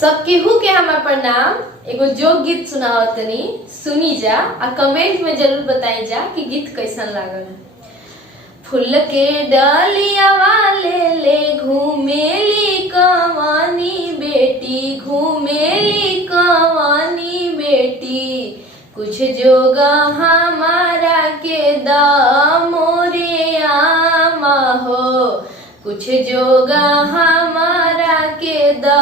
सब केहू के हमार प्रणाम। एगो जोक गीत सुनाओ तनी, सुनी जा आ कमेंट में जरूर बताई जा कि गीत कैसन लागल। फूल के डालिया वाले ले घूमेली कवानी बेटी, घूमेली कवानी बेटी। कुछ जोगा हमारा के दा मोरे आमा हो, कुछ जोगा हमारा के दा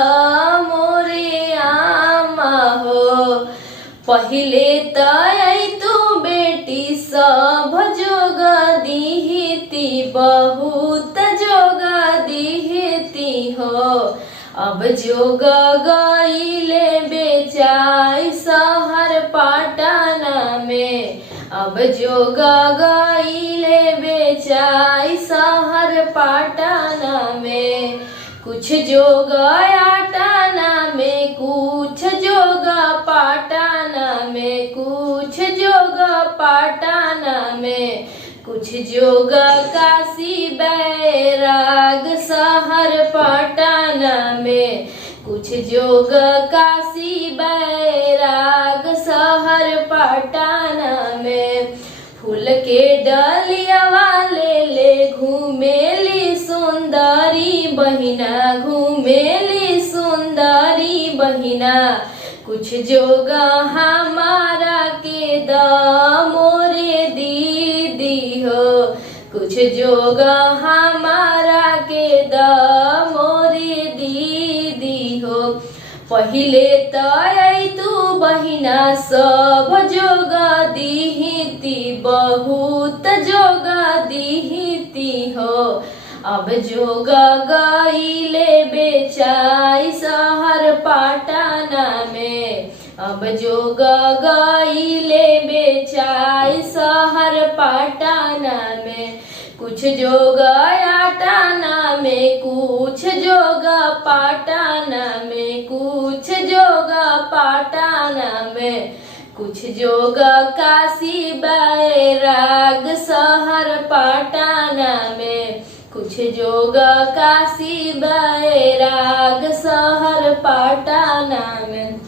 मोरे आमा हो। पहिले तई तू बेटी सब जोगा दीहिती, बहुत जोगा दीहिती हो। अब जोगा गईले बेचाई शहर पटना में, अब जोगा गईले बेचाई शहर पटना में। कुछ जोगा आटाना में, कुछ जोगा पटना में, कुछ जोगा पटना में। कुछ जोगा काशी बैराग शहर पटना में, कुछ जोगा काशी बैराग शहर पटना में। फूल के डलिया वाले ले घूमेली सुंदरी बहिना, घूमेली सुंदरी बहिना। कुछ जोगा हमारा के दा मोरे दीदी हो, कुछ जोगा हमारा के दा मोरे दीदी हो। पहिले तई तू बहिना सब जोगा दीहिती, बहुत जोगा दीहिती हो। अब जोगा गईले बेचाई शहर पटना में, अब जोगा गईले बेचाई शहर पटना में। कुछ जोगा आटाना में, कुछ जोगा पटना में, कुछ जोगा पटना में। कुछ जोगा काशी बैराग शहर पटना में, कुछ जोगा काशी बैराग शहर पटना में।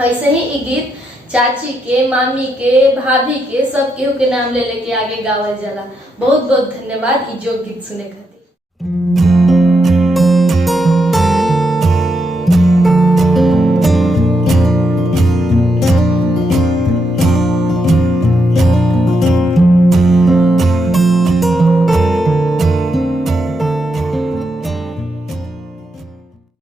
ऐसे ही ये गीत चाची के, मामी के, भाभी के, सब केहू के नाम ले लेके आगे गावल जाला। बहुत बहुत धन्यवाद ई जोक गीत सुने के।